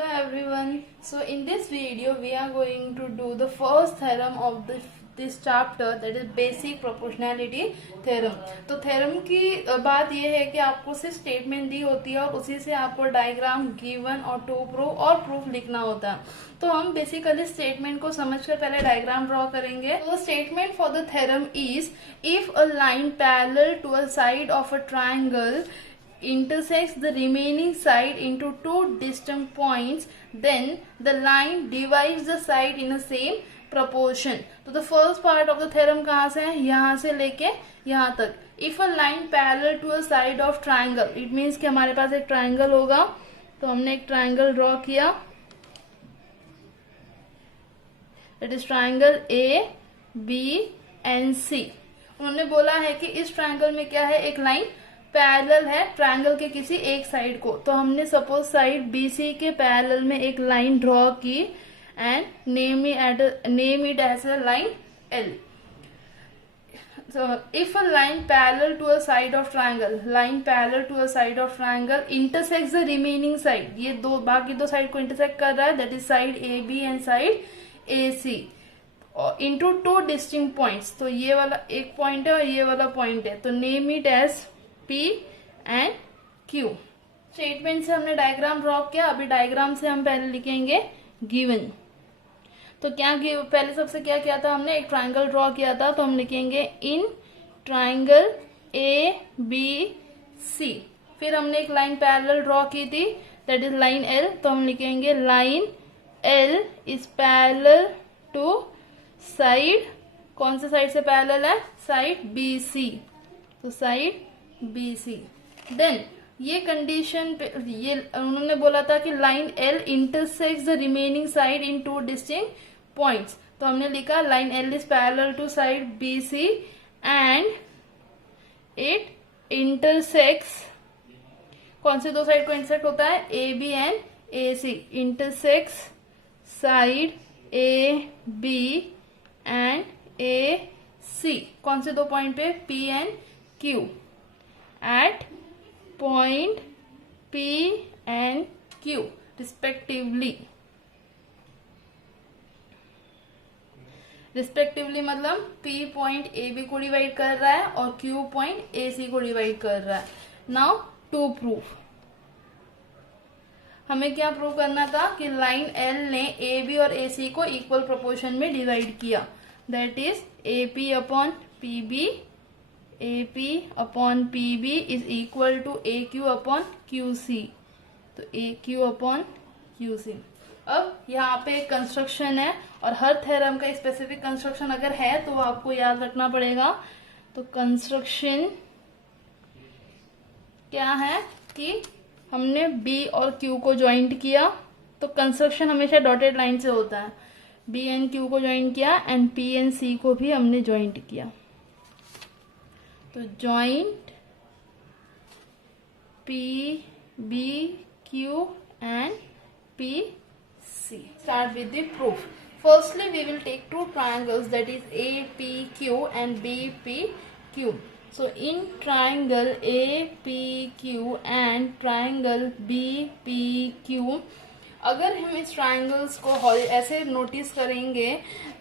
Hello everyone. So in this video we are going to do the first theorem of this chapter, that is basic proportionality theorem. तो theorem की बात यह है कि आपको सिर्फ स्टेटमेंट दी होती है और उसी से आपको डायग्राम गिवन और टू प्रूव और प्रूफ लिखना होता है. तो हम बेसिकली स्टेटमेंट को समझकर पहले डायग्राम ड्रॉ करेंगे. तो statement for the theorem is if a line parallel to a side of a triangle intersects the remaining side into two distinct points, then the line divides the side in the same proportion. तो the first part of the theorem कहाँ से है, यहाँ से लेके यहाँ तक. If a line parallel to a side of triangle, it means कि हमारे पास एक triangle होगा. तो हमने एक triangle draw किया, that is triangle A, B and C. उन्होंने बोला है कि इस triangle में क्या है, एक line पैरेलल है ट्रायंगल के किसी एक साइड को. तो हमने सपोज साइड BC के पैरेलल में एक लाइन ड्रॉ की and name it as a line L. So if a line parallel to a side of triangle intersects the remaining side, ये दो बाकी दो साइड को इंटरसेक्ट कर रहा है, that is side AB and side AC into two distinct points. तो ये वाला एक पॉइंट है और ये वाला पॉइंट है. तो name it as P and Q. Statement से हमने डायग्राम ड्रॉ किया. अभी डायग्राम से हम पहले लिखेंगे गिवन. तो क्या पहले सबसे क्या किया था, हमने एक ट्रायंगल ड्रॉ किया था. तो हम लिखेंगे इन ट्रायंगल ABC. फिर हमने एक लाइन पैरेलल ड्रॉ की थी, दैट इज लाइन L. तो हम लिखेंगे line L is parallel to side, कौन से साइड से पैरेलल है, साइड BC. तो साइड BC. देन ये कंडीशन पे ये उन्होंने बोला था कि line L intersects the remaining side in two distinct points. तो हमने लिखा line L is parallel to side BC and it intersects, कौन से दो साइड को इंटरसेक्ट होता है, AB and AC. Intersects side AB and AC, कौन से दो पॉइंट पे, P and Q. At point P and Q respectively. मतलब P पॉइंट AB को डिवाइड कर रहा है और Q पॉइंट AC को डिवाइड कर रहा है. नाउ टू प्रूफ, हमें क्या प्रूव करना था कि लाइन L ने AB और AC को इक्वल प्रोपोर्शन में डिवाइड किया, that is AP upon PB. AP upon PB is equal to AQ upon QC. तो AQ अपॉन QC. अब यहाँ पे एक कंस्ट्रक्शन है और हर थ्योरम का स्पेसिफिक कंस्ट्रक्शन अगर है तो आपको याद रखना पड़ेगा. तो कंस्ट्रक्शन क्या है कि हमने B और Q को ज्वाइंट किया. तो कंस्ट्रक्शन हमेशा डॉटेड लाइन से होता है. B एंड Q को ज्वाइंट किया एंड P एंड C को भी हमने ज्वाइंट किया. तो joint P, B, Q and P, C. Start with the proof. Firstly, we will take two triangles, that is APQ and BPQ. So in triangle APQ and triangle BPQ, अगर हम इस triangles को ऐसे notice करेंगे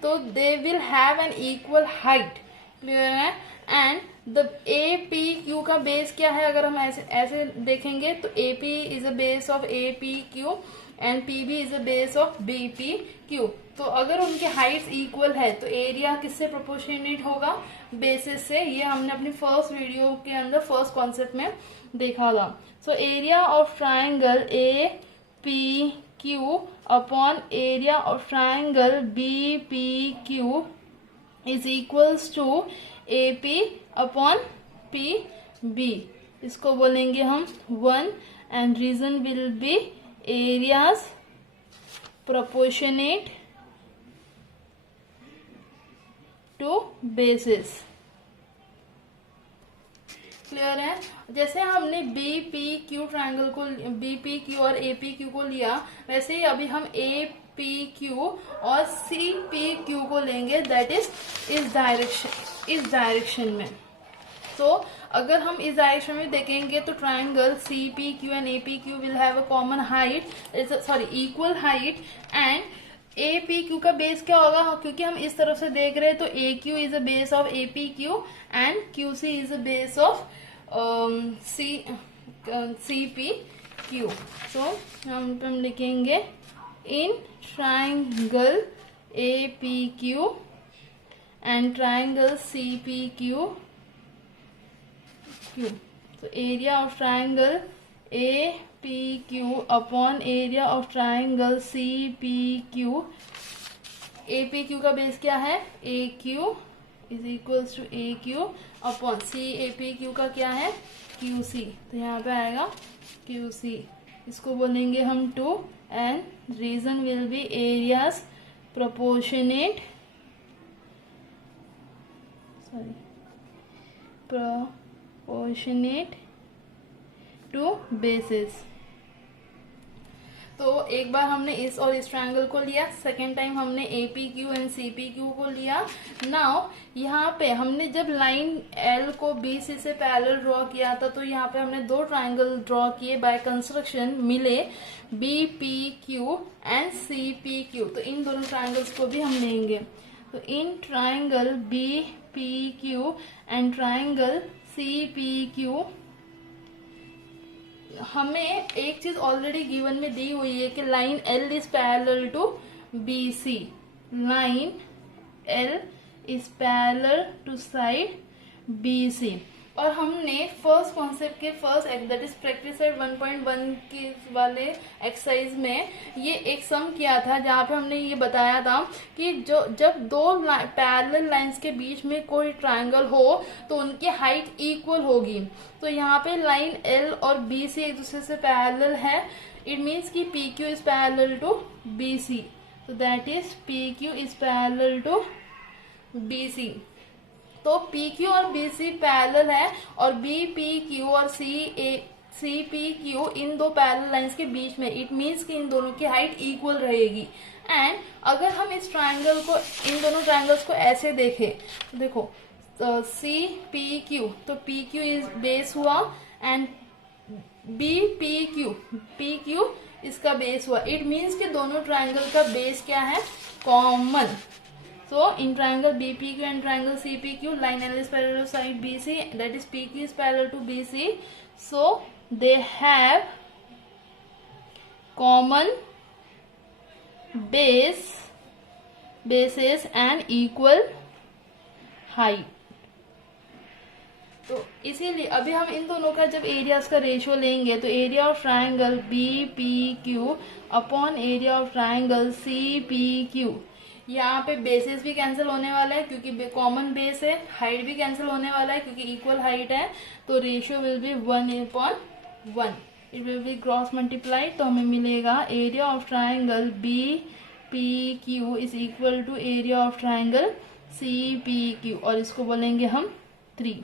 तो they will have an equal height. Clear है. And the APQ का base क्या है, अगर हम ऐसे देखेंगे तो AP is a base of APQ and PB is a base of BPQ. तो अगर उनके हाइट्स इक्वल है तो एरिया किससे प्रोपोर्शनेट होगा, बेसिस से. ये हमने अपनी फर्स्ट वीडियो के अंदर फर्स्ट कॉन्सेप्ट में देखा था. So area of triangle APQ upon area of triangle BPQ is equals to AP upon PB. इसको बोलेंगे हम 1 and reason will be areas proportionate to basis. Clear है. जैसे हमने BPQ ट्रायंगल को, BPQ और APQ को लिया, वैसे ही अभी हम APQ और CPQ को लेंगे, दैट इज इस डायरेक्शन में. तो अगर हम इस डायरेक्शन में देखेंगे तो triangle C P Q and A P Q will have a common height, sorry equal height, and A P Q का बेस क्या होगा, क्योंकि हम इस तरफ से देख रहे हैं तो A Q is a base of A P Q and Q C is a base of C P Q. So हम लिखेंगे in triangle A P Q and triangle CPQ Q. So area of triangle APQ upon area of triangle CPQ. APQ का base क्या है, AQ is equals to AQ upon CAPQ का क्या है, QC। तो यहाँ पे आएगा QC, इसको बोलेंगे हम 2 and reason will be areas proportionate to basis. तो एक बार हमने इस और इस ट्रायंगल को लिया, सेकेंड टाइम हमने A P Q and C P Q को लिया। नाउ यहाँ पे हमने जब लाइन एल को बी सी से पैरेलल ड्रॉ किया था तो यहाँ पे हमने 2 ट्रायंगल ड्रॉ किए बाय कंस्ट्रक्शन, मिले B P Q and C P Q. तो इन दोनों ट्रायंगल्स को भी हम लेंगे। तो इन triangle B P Q and triangle C P Q हमें एक चीज ऑलरेडी गिवन में दी हुई है कि line L is parallel to B C, line L is parallel to side B C. और हमने फर्स्ट कॉन्सेप्ट के first that is practice set 1.1 के वाले एक्सरसाइज में ये एक सम किया था, जहाँ पे हमने ये बताया था कि जब 2 पैरेलल लाइंस के बीच में कोई ट्रायंगल हो तो उनकी हाइट इक्वल होगी। तो यहाँ पे लाइन एल और बी सी एक दूसरे से पैरेलल है, इट मीन्स कि P Q is parallel to B C. तो that is P Q is parallel to B C. तो पी क्यू और बी सी पैरेलल है और बी पी क्यू और C P Q in 2 parallel lines के बीच में, इट मीन्स कि इन दोनों की हाइट इक्वल रहेगी। एंड अगर हम इस ट्रायंगल को, इन दोनों ट्रायंगल्स को ऐसे देखें, देखो सी पी क्यू, तो पी क्यू इज बेस हुआ एंड बी पी क्यू इसका बेस हुआ, इट मीन्स कि दोनों ट्रायंगल का बेस क्या है, common. So in triangle BPQ and triangle CPQ, line L is parallel to side BC, that is PQ is parallel to BC. So they have common bases and equal height. तो इसीलिए अभी हम इन दोनों का जब areas का ratio लेंगे तो area of triangle BPQ upon area of triangle CPQ, यहाँ पे बेसिस भी कैंसिल होने वाला है क्योंकि कॉमन बेस है, हाइट भी कैंसिल होने वाला है क्योंकि इक्वल हाइट है। तो ratio will be 1/1, it will be cross multiply. तो हमें मिलेगा area of triangle BPQ is equal to area of triangle CPQ, और इसको बोलेंगे हम 3।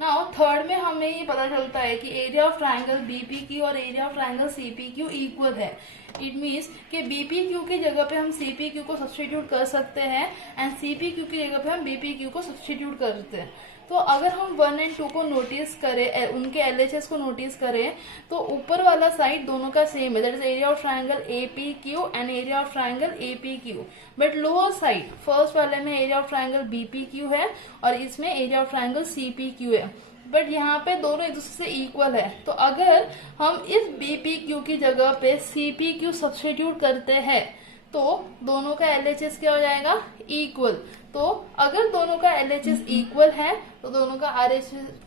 नाउ थर्ड में हमें ये पता चलता है कि एरिया ऑफ ट्रायंगल BPQ और area of triangle CPQ equal है। इट मीन्स कि BPQ की जगह पे हम CPQ को सब्स्टिट्यूट कर सकते हैं एंड CPQ की जगह पे हम BPQ को सब्स्टिट्यूट कर सकते हैं। तो अगर हम 1 और 2 को नोटिस करें, उनके LHS को नोटिस करें, तो ऊपर वाला साइड दोनों का सेम है, that is area of triangle APQ and area of triangle APQ। But lower side first वाले में एरिया ऑफ ट्रायंगल BPQ है और इसमें एरिया ऑफ ट्रायंगल CPQ है, बट यहाँ पे दोनों एक दूसरे से इक्वल है। तो अगर हम इस BPQ की जगह पे CPQ सब्स्टिट्यूट करते हैं तो दोनों का LHS क्या हो जाएगा, इक्वल। तो अगर दोनों का LHS इक्वल है तो दोनों का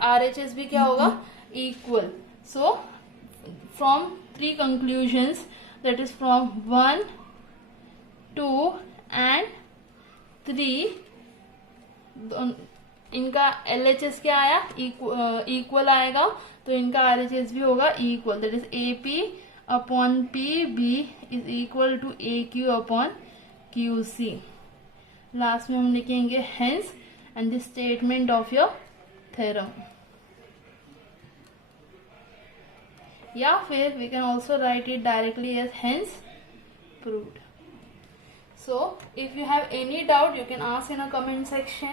RHS भी क्या होगा, equal. So from 3 conclusions, that is from 1, 2 and 3, इनका LHS क्या आया, इक्वल आएगा, तो इनका RHS भी होगा equal, that is AP upon PB is equal to AQ upon QC। Last में हम लिखेंगे hence and the statement of your theorem, या फिर we can also write it directly as hence proved. So if you have any doubt you can ask in a comment section.